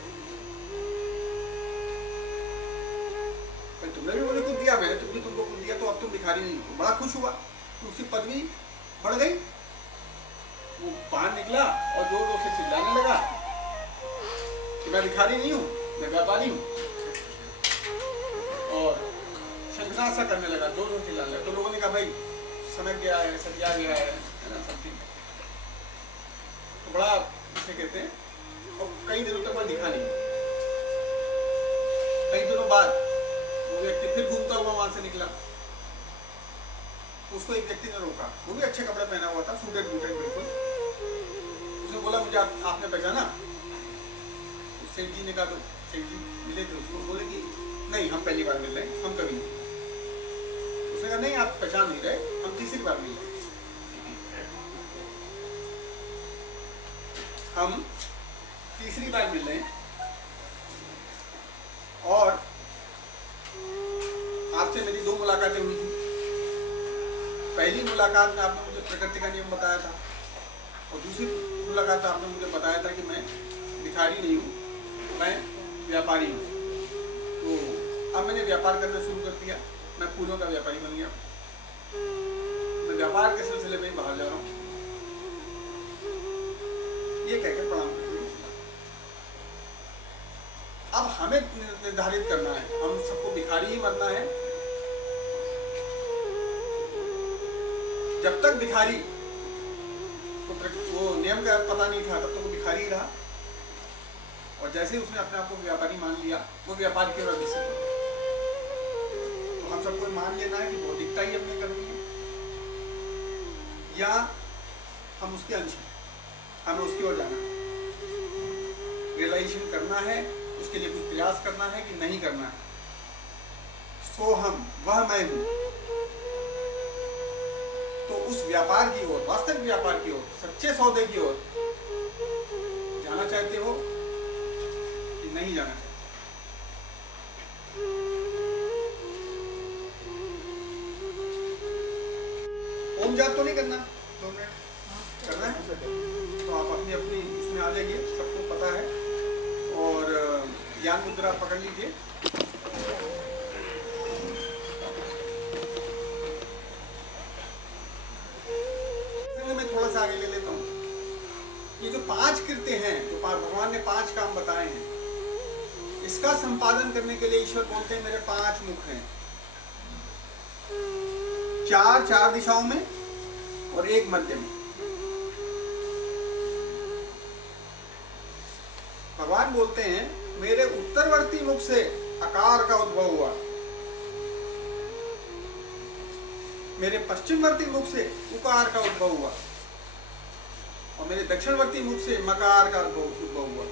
तुमने भी मुझे कुछ दिया, मैंने तुमको कुछ दिया, तो अब तुम भिखारी नहीं हो। बड़ा खुश हुआ, तो उसकी पदवी बढ़ गई। वो बाहर निकला और जोर जोर से चिल्लाने लगा कि मैं भिखारी नहीं हूँ, मैं व्यापारी हूँ, और शंखनाद सा करने लगा, जोर जोर चिल्लाने लगा। तो लोगों ने कहा भाई समझ गया है, सरिया गया है ना, समथिंग। तो बड़ा इसे कहते हैं, और कई दिनों तक वह दिखा नहीं। कई दिनों बाद वो व्यक्ति फिर घूमता हुआ वहां से निकला। उसको एक व्यक्ति ने रोका, वो भी अच्छे कपड़े पहना हुआ था, सूटेड बूटेड बिल्कुल। उसने बोला मुझे आपने पहचाना? उससे सेठ जी ने कहा, तो सेठ जी मिले थे उसको, बोले कि नहीं हम पहली बार मिल रहे हैं, हम कभी नहीं। उसने कहा नहीं आप पहचान नहीं रहे, हम तीसरी बार मिल रहे हैं। हम तीसरी बार मिल रहे हैं और आपसे मेरी 2 मुलाकातें हुई थी। पहली मुलाकात में आपने मुझे प्रकृति का नियम बताया था और दूसरी मुलाकात में आपने मुझे बताया था कि मैं भिखारी नहीं हूँ, मैं व्यापारी हूँ। तो अब मैंने व्यापार करना शुरू कर दिया, मैं फूलों का व्यापारी बन गया। मैं व्यापार के सिलसिले में बाहर जा रहा हूँ। ये कहकर प्रणाम करते हैं। अब हमें निर्धारित करना है, हम सबको भिखारी ही मरना है। जब तक भिखारी वो नियम का पता नहीं था तब तक वो भिखारी ही रहा, और जैसे ही उसने अपने आप को व्यापारी मान लिया, वो व्यापार की ओर अग्रसर हो गया। तो हम सबको मान लेना है कि भौतिकता ही हमने करनी है या हम उसके अंश हैं, हमें उसकी ओर जाना है, रियलाइजेशन करना है, उसके लिए कुछ प्रयास करना है कि नहीं करना है। सो हम वह मैं हूं। तो उस व्यापार की ओर, वास्तविक व्यापार की ओर, सच्चे सौदे की ओर जाना चाहते हो कि नहीं जाना चाहते? ओम जाप तो नहीं करना, 2 मिनट करना है तो आप अपनी अपनी इसमें आ जाइए, सबको पता है। और ज्ञान मुद्रा पकड़ लीजिए। मैं थोड़ा सा आगे ले लेता हूँ। ये जो 5 कृत्य हैं, जो भगवान ने 5 काम बताए हैं, इसका संपादन करने के लिए ईश्वर बोलते हैं मेरे 5 मुख हैं, 4 दिशाओं में और 1 मध्य में। भगवान बोलते हैं मेरे उत्तरवर्ती मुख से आकार का उद्भव हुआ, मेरे पश्चिमवर्ती मुख से उकार का उद्भव हुआ और मेरे दक्षिणवर्ती मुख से मकार का उद्भव हुआ,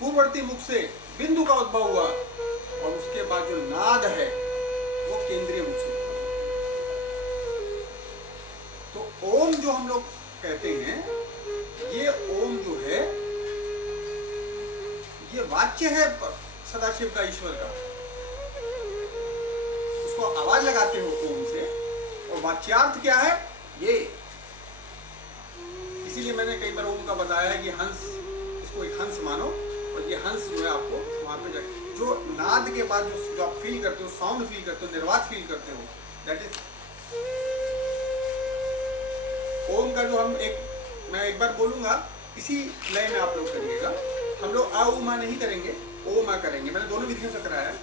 पूर्ववर्ती मुख से बिंदु का उद्भव हुआ और उसके बाद जो नाद है वो केंद्रीय मुख से। तो ओम जो हम लोग कहते हैं, ये ओम जो है ये वाच्य है सदाशिव का, ईश्वर का। उसको आवाज लगाते हो ओम से, और वाच्यार्थ क्या है ये। इसीलिए मैंने कई बार ओम का बताया है कि हंस, इसको एक हंस मानो, और ये हंस जो है आपको वहां पे जाके जो नाद के बाद जो आप फील करते हो, साउंड फील करते हो, निर्वात फील करते हो, दैट इज ओम का जो मैं एक बार बोलूंगा, इसी लय में आप लोग करिएगा। हम लोग आ उमा नहीं करेंगे, ओ मा करेंगे। मैंने दोनों विधियों से कराया है।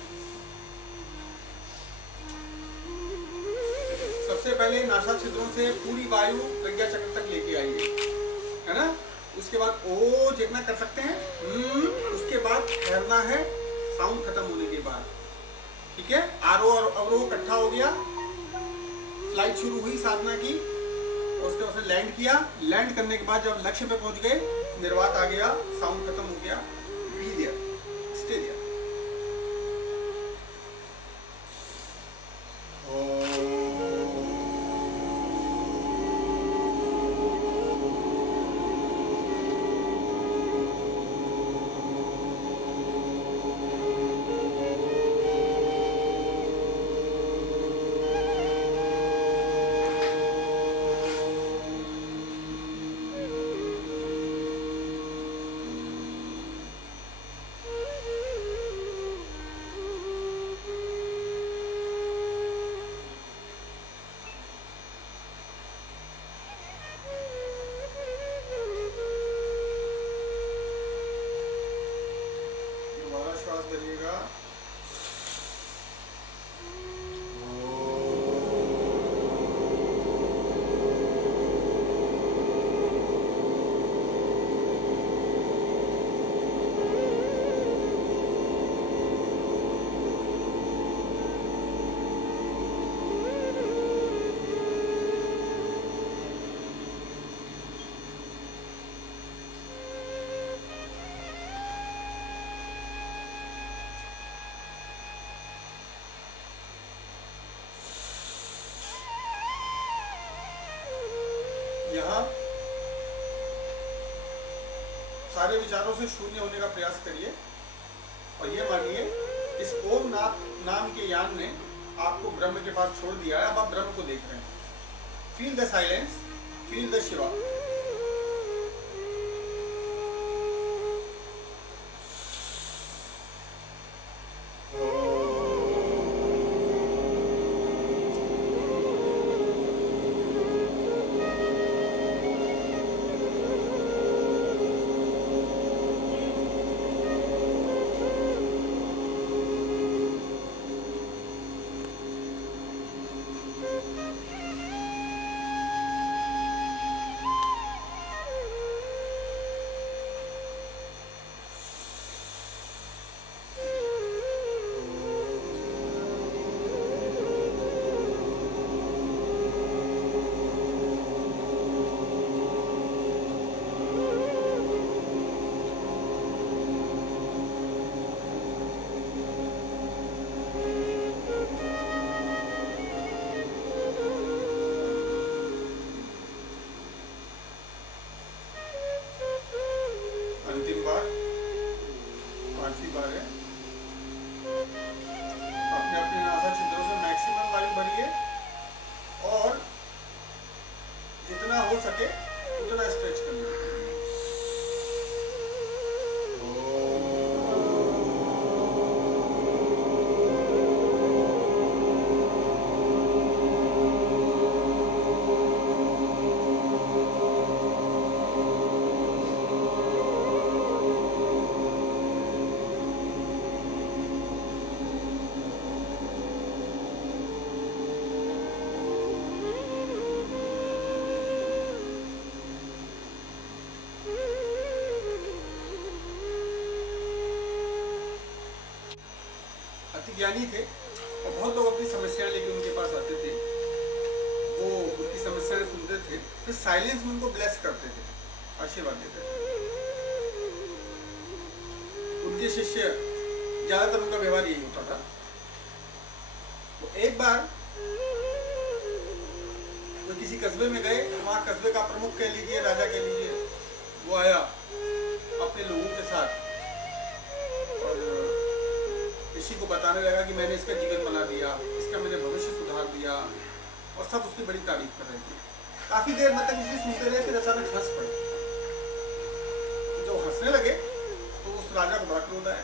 सबसे पहले नासा छिद्रों से पूरी वायु प्रज्ञा चक्र तक लेके आइए, है ना। उसके बाद ओ जितना कर सकते हैं, उसके बाद ठहरना है साउंड खत्म होने के बाद, ठीक है। आरोह और अवरोह इकट्ठा हो गया, फ्लाइट शुरू हुई साधना की, उसके बाद लैंड किया। लैंड करने के बाद जब लक्ष्य पे पहुंच गए, निर्वात आ गया, साउंड खत्म हो गया, बी देयर, स्टे देयर। यहाँ सारे विचारों से शून्य होने का प्रयास करिए और ये मानिए इस ओम नाम के यान ने आपको ब्रह्म के पास छोड़ दिया है। अब आप ब्रह्म को देख रहे हैं। Feel the silence, feel the Shiva. अंतिम बार, पांचवी बार है। अपने अपने नासा छिद्रों से मैक्सिमम वायु भरिए और जितना हो सके उतना स्ट्रेच करिए। ज्ञानी थे और बहुत लोग अपनी समस्याएं लेके उनके पास आते थे। वो उनकी समस्याएं सुनते थे, फिर साइलेंस में उनको ब्लेस करते थे, आशीर्वाद देते थे। उनके शिष्य ज्यादातर उनका व्यवहार यही होता था। वो एक बार वो किसी कस्बे में गए, वहां कस्बे का प्रमुख कह लीजिए, राजा कह लीजिए, वो आया अपने लोगों के साथ और ऋषि को बताने लगा कि मैंने इसका जीवन बना दिया, इसका मैंने भविष्य सुधार दिया, और सब उसकी बड़ी तारीफ कर रहे थे। काफी देर मतलब इसलिए सुनते रहे, फिर अचानक हंस पड़े। तो जब हंसने लगे तो उस राजा को बड़ा क्रोध आया।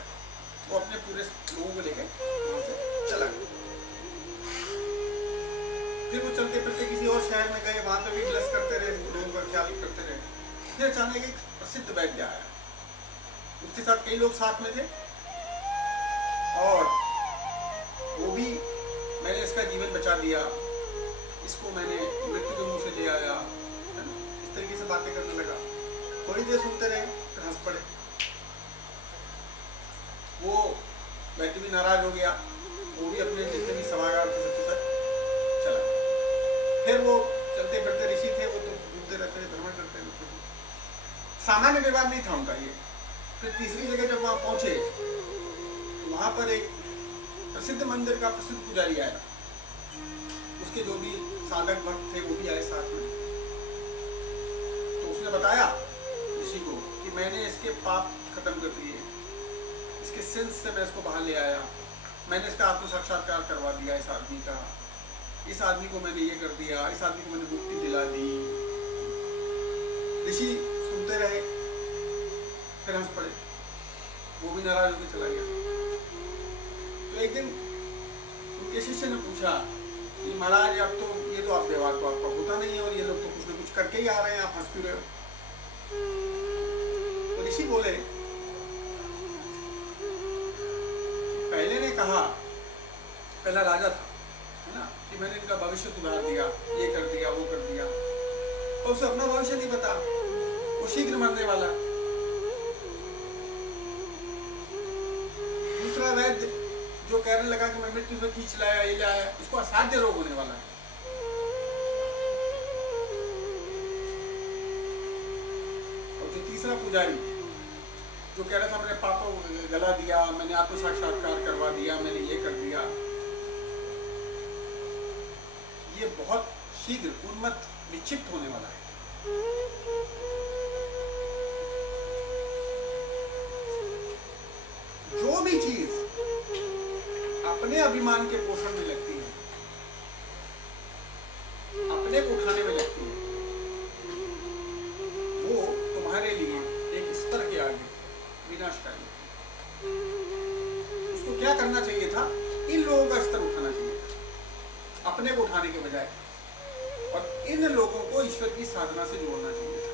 वो अपने पूरे लोगों को लेकर वहां से चला गया। फिर वो चलते फिरते किसी और शहर में गए, वहां पर भी ब्लेस करते रहे, लोगों का ख्याल करते रहे। फिर अचानक एक प्रसिद्ध वैद्य आया, उसके साथ कई लोग साथ में थे और वो भी मैंने इसका जीवन बचा दिया, इसको मैंने मृत्यु के मुंह से ले आया, है ना, इस तरीके से बातें करने लगा। थोड़ी देर सुनते रहे, फिर हंस पड़े। वो वैद्य भी नाराज हो गया, वो भी अपने जितने भी सभागार थे सबके साथ चला। फिर वो चलते फिरते ऋषि थे, वो तो घूमते रहते थे, भ्रमण करते रहते थे। सामान्य व्यवहार नहीं था उनका ये। फिर तीसरी जगह जब वहां पहुंचे, वहां पर एक प्रसिद्ध मंदिर का प्रसिद्ध पुजारी आया। उसके जो भी साधक भक्त थे वो भी आए साथ में। तो उसने बताया ऋषि को कि मैंने इसके पाप खत्म कर दिए, इसके सिंस से मैं इसको बाहर ले आया, मैंने इसका आत्म साक्षात्कार करवा दिया इस आदमी का, इस आदमी को मैंने ये कर दिया, इस आदमी को मैंने मुक्ति दिला दी। ऋषि सुनते रहे, फिर हंस पड़े। वो भी नाराज होकर चला गया। तो एक दिन उनके शिष्य ने पूछा कि महाराज अब तो ये तो आप व्यवहार तो आपका होता नहीं है और ये लोग तो कुछ न कुछ करके ही आ रहे हैं, आप हंस क्यों रहे हो? तो ऋषि बोले, पहले ने कहा, पहला राजा था, है ना, कि मैंने इनका भविष्य सुधार दिया, ये कर दिया, वो कर दिया, और उसे अपना भविष्य नहीं पता, वो शीघ्र मरने वाला। दूसरा वैद्य जो कहने लगा कि मैं मृत्यु से खींच लाया, ये लाया, इसको असाध्य रोग होने वाला है। और जो तीसरा पुजारी जो कह रहा था मैंने पापों को गला दिया, मैंने आत्म साक्षात्कार करवा दिया, मैंने ये कर दिया, ये बहुत शीघ्र उन्मत्त विक्षिप्त होने वाला है। जो भी चीज अपने अभिमान के पोषण में लगती है, अपने को उठाने में लगती है, वो तुम्हारे लिए एक स्तर के आगे विनाशकारी है। उसको क्या करना चाहिए था? इन लोगों का स्तर उठाना चाहिए था, अपने को उठाने के बजाय, और इन लोगों को ईश्वर की साधना से जोड़ना चाहिए था।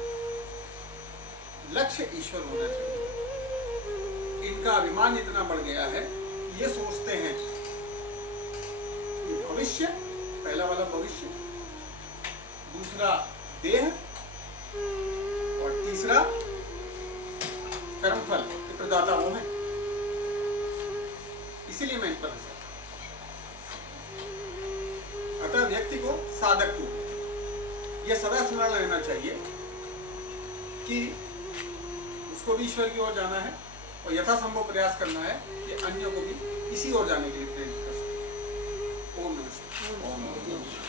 लक्ष्य ईश्वर होना चाहिए। इनका अभिमान इतना बढ़ गया है, ये सोचते हैं कि भविष्य, पहला वाला भविष्य, दूसरा देह, और तीसरा कर्मफल, ये प्रदाता वो है। इसीलिए मैं इन पर हंसा। अतः व्यक्ति को साधक को यह सदा स्मरण रहना चाहिए कि उसको भी ईश्वर की ओर जाना है, और यथासंभव प्रयास करना है कि अन्यों को भी इसी ओर जाने के लिए प्रेरित कर सके। ओम नमः शिवाय। ओम नमः शिवाय।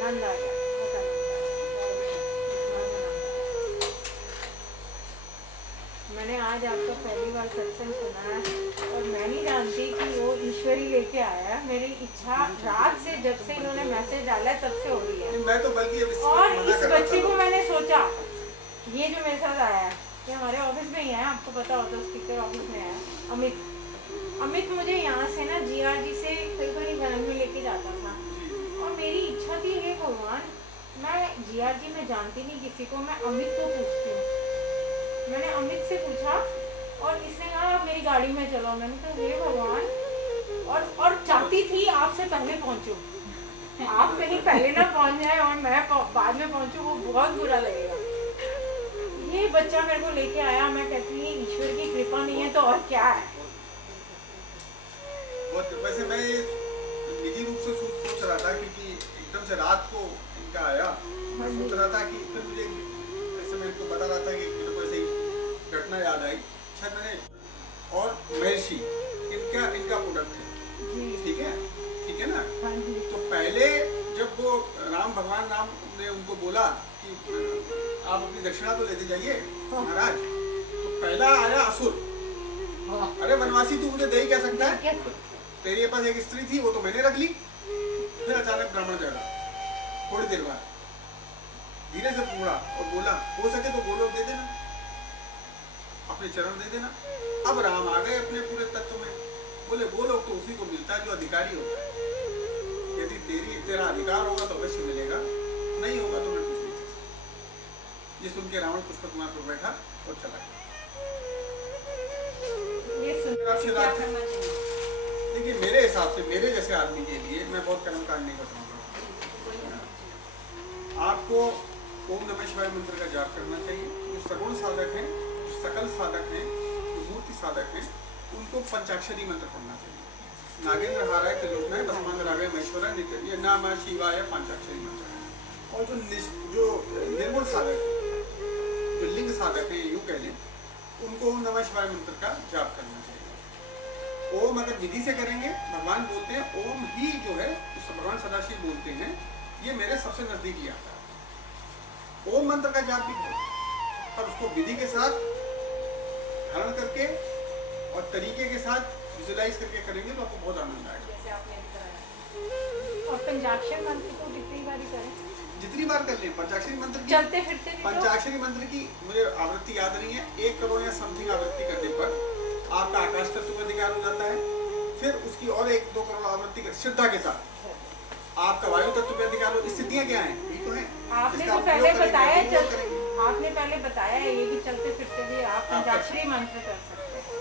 आनंद आ गया, बहुत आनंद आया। मैंने आज आपका पहली बार सत्संग सुना है, और मैं नहीं जानती कि वो ईश्वर ही लेके आया है। मेरी इच्छा रात से, जब से इन्होंने मैसेज डाला है, तब से हो रही है। मैं तो बल्कि अब और इस बच्चे को मैंने सोचा, ये जो मेरे साथ आया है, ये हमारे ऑफिस में ही है, आपको पता होता है, स्पीकर ऑफिस में है अमित मुझे यहाँ से ना जीआरजी से कई बार घर में लेके जाता था, और मेरी इच्छा थी, हे भगवान, मैं जीआरजी में जानती नहीं किसी को, मैं अमित को पूछती हूँ। मैंने अमित से पूछा, और इसने कहा आप मेरी गाड़ी में चलो। मैंने कहा हे भगवान, और चाहती थी आपसे पहले पहुँचूँ, आप कहीं पहले ना पहुँच जाए और मैं बाद में पहुँचूँ, वो बहुत बुरा लगेगा। ये बच्चा मेरे को लेके आया, मैं कहती हूँ ईश्वर की कृपा नहीं है तो और क्या है। वैसे मैं निजी रूप से सोच रहा था, क्योंकि एकदम से रात को इनका आया, मैं सोच रहा था कि फिर मुझे ऐसे मैं इनको बता रहा था कि मेरे को ऐसे घटना याद आई, शायद मैंने, और महर्षि इनका प्रोडक्ट है, ठीक है ना। तो पहले जब वो भगवान राम ने उनको बोला कि आप अपनी दक्षिणा तो लेते जाइए महाराज, तो पहला आया असुर, अरे वनवासी तू मुझे दे ही क्या सकता है, तेरे पास एक स्त्री थी वो तो मैंने रख ली। फिर अचानक ब्राह्मण जागा, थोड़ी देर बाद धीरे से मुड़ा और बोला, हो सके तो गोलोक दे देना, अपने चरण दे देना। अब राम आ गए अपने पूरे तत्व में, बोले गोलोक तो उसी को मिलता है जो अधिकारी होता है, यदि तेरा अधिकार होगा तो अवश्य मिलेगा, नहीं होगा तो मैं कुछ नहीं कर सकता। ये सुन के रावण पुष्पक मार पर बैठा और चला गया। देखिए मेरे हिसाब से, मेरे जैसे आदमी के लिए, मैं बहुत कर्म कांड नहीं कर पाऊंगा, आपको ओम नमः शिवाय मंत्र का जाप करना चाहिए। जो सगुण साधक हैं, जो सकल साधक हैं, जो मूर्ति साधक हैं, उनको पंचाक्षरी मंत्र पढ़ना चाहिए। नागेंद्र हाराय त्रिलोचनाय भस्मांगरागाय महेश्वराय नित्य, ये नमः शिवाय पंचाक्षरी मंत्र है। और जो निर्गुण साधक है, जो लिंग साधक है, यूँ कह लें, उनको ओम नमः शिवाय मंत्र का जाप करना चाहिए। ओम अगर विधि से करेंगे, भगवान बोलते हैं ओम ही जो है, भगवान सदाशिव बोलते हैं, ये मेरे सबसे नजदीक ही आता है। ओम मंत्र का जाप भी करो, पर उसको विधि के साथ धारण करके और तरीके के साथ विजुलाइज करके करेंगे तो आपको बहुत आनंद आएगा। जैसे आपने अभी कराया। और पंचाक्षरी मंत्र को कितनी बार करें? जितनी बार कर लें। पंचाक्षरी मंत्र की, चलते फिरते पंचाक्षरी मंत्र की मुझे आवृत्ति याद नहीं है, 1 करोड़ या समथिंग आवृत्ति करने पर आपका आकाश तत्व का अधिकार हो जाता है। फिर उसकी और 1-2 करोड़ आवृत्ति कर श्रद्धा के साथ आपका वायु तत्व पे अधिकार हो। स्थितियां क्या हैं? यही तो है। आपने तो पहले बताया, आपने पहले बताया ये भी चलते फिरते भी आप पंचाक्षरी मंत्र कर सकते हैं।